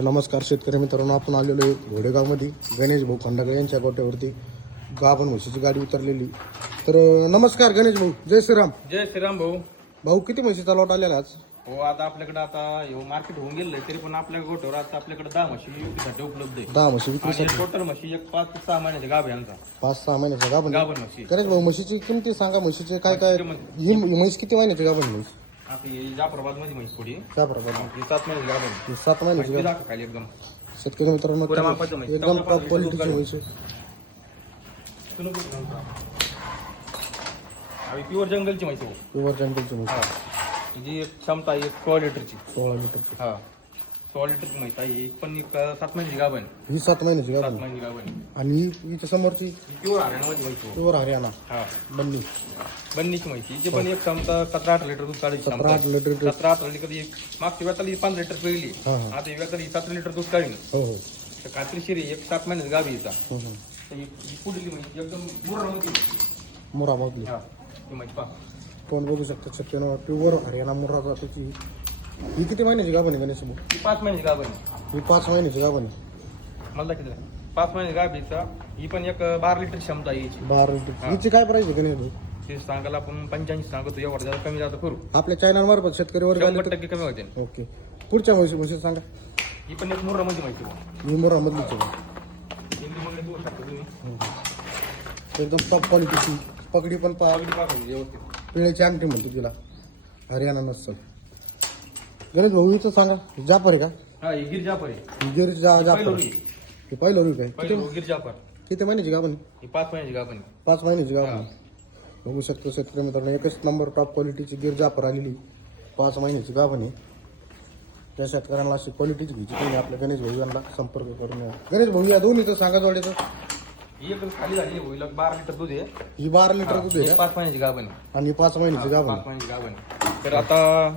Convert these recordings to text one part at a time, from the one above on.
नमस्कार शेतकरी मित्रांनो आपण आलेलो आहे घोडेगावमध्ये. गणेश भाऊ खंडागळे यांच्या गोट्यावरती. गाभण म्हशीची गाडी उतरलेली. तर नमस्कार गणेश भाऊ. जय श्रीराम. जय श्रीराम भाऊ. भाऊ किती म्हशीचा लॉट आलेला आज? हो आता आपल्याकडे आता हो मार्केट होऊन गेलंय तरी पण आपल्या गोठ्यावर आता आपल्याकडे दहा म्हशी विक्रीसाठी उपलब्ध आहे दहा म्हशी विक्रीसाठी. आणि टोटल म्हशी एक पाच ते सहा महिन्याचे गाभ आमचा पाच सहा महिन्याचा गाभण गाभण म्हशी. गणेश भाऊ म्हशीची किमती सांगा म्हशीचे काय काय? ही म्हैस किती महिन्याची गाभण म्हैस? जाफराबादमध्ये ही सात महिन्याची गाभ आहे ही सात महिन्याची म्हशी गाभण दाखव खाली एकदम. शेतकरी मित्रांनो पुऱ्या त्याला मापाचं म्हैस. एकदम चौदा टॉप पाच क्वालिटीची म्हैस आहे. तुला कुठं सांगतो? आणि प्युअर जंगलची म्हशी हो. प्युअर जंगलची म्हैस हा. जी एक क्षमता आहे एक सोळा लिटरची सोळा लिटरची हा. सोळा लिटरची म्हैस आहे एक पण एक सात महिन्याची गाभ आहे ही सात महिन्याची सात गाभण महिन्याची आहे आणि हिच्या समोरची? प्युअर हरियाणामध्ये प्युअर हरियाणा. हा. बन्नी. बन्नीची म्हैसी हिची पण एक क्षमता सतरा अठरा लिटर दूध काढायची सतरा क्षमता आठ लिटर आहे. सतरा अठरा लिटर कधी मागच्या वेळाला ही पाच लिटर पिळली. हा, हा. आता वेळाला ही सतरा लिटर दूध काढीन हो हो. तर आहे, एक सात महिन्यात गावी हिचा. हं, हं. तर ही ही पुढली एकदम मुर्रामध्ये मुराबादली हा. पहा. बघू शकता? शक्यनो प्युअर हरियाणा मुर्रा जातीची ही किती महिन्याची गाभण आहे गणेश ही पाच महिन्याची गाभ आहे. ही पाच महिन्याची गाभण आहे. मला दाखवलं पाच महिन्याची गाभ आहे हिचा. ही पण एक बारा लिटर क्षमता आहे बारा लिटर. हिची काय प्राईस आहे गणेश भाऊ ते सांगायला आपण पंच्याऐंशी सांगतो एवढं जरा कमी जातं करू. आपल्या चॅनल मार्फत शेतकरी वर्ग आले शंभर टक्के कमी होते. तर ओके. पुढच्या म्हशी म्हशी सांगा. ही पण एक मुर्रामध्ये माहिती आहे. मध्ये बघू शकता तुम्ही. एकदम टॉप क्वालिटीची पगडी पण पा अगदी पाहा व्यवस्थित. पिळ्याची अंगठी म्हणतो तिला. हरियाणा नसल गणेश भाऊ हिचं सांगा. जापर आहे का? हा ही गिर जाफर आहे. गिर जा जापर पहिलोरी. हे पहिलं गिर जाफर. किती महिन्याची गाभण आहे? ही पाच महिन्याची गाभण पाच महिन्याची गाभण बघू शकतो शेतकरी मित्रांनो एकच नंबर टॉप क्वालिटीची गिर जापर आलेली. पाच महिन्याची गाभण आहे. त्या शेतकऱ्यांना अशी क्वालिटीची घ्यायची. त्यांनी आपल्या गणेश भाऊ यांना संपर्क करून या. गणेश भाऊ या दोन्हीचं सांगा जोड्याचं ही एकदम खाली झाली होईल बारा लिटर दूध आहे. ही बारा लिटर दूध आहे ही का? पाच महिन्याची गाभण आणि ही पाच महिन्याची गाभण पाच महिन्याची गाभण तर आता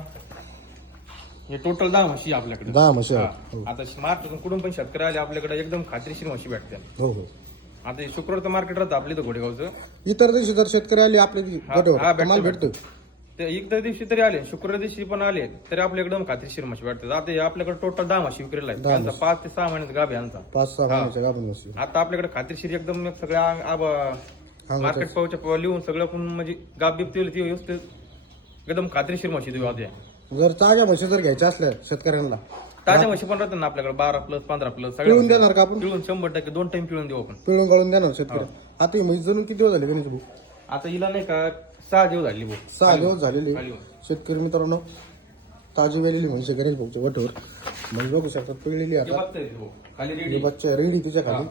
हे टोटल दहा म्हशी आहे आपल्याकडे. दहा म्हशी हा. आहेत. हो. आता मार्केटून कुठून पण शेतकरी आले आपल्याकडे एकदम खात्रीशीर म्हशी भेटते हो हो. आता हे शुक्रवारचं मार्केट राहतं आपल्या इथं घोडेगावचं. इतर दिवशी जर शेतकरी आले आपल्या हा, भेटतं, माल भेटतो ते इतर दिवशी तरी आले शुक्रवार दिवशी पण आले तरी आपल्याकडे एकदम खात्रीशीर म्हशी भेटतात. आता हे आपल्याकडे टोटल दहा म्हशी विक्रीला आहेत. यांचा पाच ते सहा महिन्यात गाभ आहे यांचा. पाच सहा महिन्याच्या गाभण म्हशी. आता आपल्याकडे खात्रीशीर एकदम एक सगळ्या हा, मार्केट पावच्या पाव लिहून सगळं पण म्हणजे गाब बिब ती व्यवस्थित एकदम खात्रीशीर म्हशी देऊ आधी. जर ताज्या म्हशी जर घ्यायच्या असल्या शेतकऱ्यांना ताज्या म्हशी पण राहतात ना आपल्याकडे बारा प्लस पंधरा प्लस पिळून सगळ्या देणार का आपण? पिळून शंभर टक्के दोन टाइम पिळून देऊ आपण. पिळून गाळून देणार शेतकरी. आता ही म्हैस जणून किती दिवस झाले गणेश भाऊ? आता हिला नाही का सहा दिवस झाली भाऊ. सहा दिवस झालेले. खाली होऊन. शेतकरी मित्रांनो ताजी वेलेली म्हैस आहे गणेश भाऊच्या वठवर म्हैस बघू शकतात पिळलेली हे आता भाऊ. खाली रेडी बच्चा रेडी तिच्या खाली.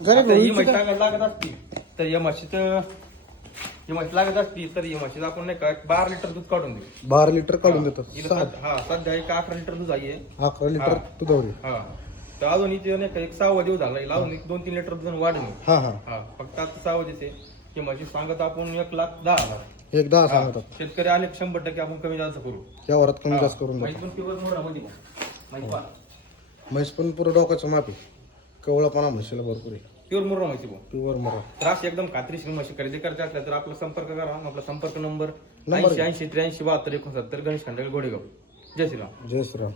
गणेश आता भाऊ ही म्हशी टाकायला लागत असती तर या म्हशीचं ही म्हशी लागत असती तर या म्हशीला आपण नाही का एक बारा लिटर दूध काढून देऊ. बारा लिटर काढून देतात. हा सध्या एक अकरा लिटर दूध आहे. अकरा लिटर दुधावरी हा. तर अजून इथे नाही का एक सहावा दिवस झाला. हिला अजून एक दोन तीन लिटर दूध वाढून हा हा. हा. फक्त आता सहावा दिवस आहे ही म्हशी सांगत आपण एक लाख दहा हजार. एक दहा हा. सांगतात. शेतकरी आले की शंभर टक्के आपण कमी जास्त करू. या वरात कमी जास्त करून बघ. म्हैस पण पुरं डोक्याचं माप आहे. कवळपणा म्हशीला भरपूर आहे. प्युअर मोरा माहिती भाऊ प्युअर मरा त्रास एकदम खात्रीशीर म्हशी खरेदी करायची असल्या तर आपला संपर्क करा. आपला संपर्क नंबर नंबर ऐंशी ऐंशी त्र्याऐंशी बहात्तर एकोणसत्तर गणेश खंडागळ गोडेगाव जय श्रीराम. जय श्रीराम.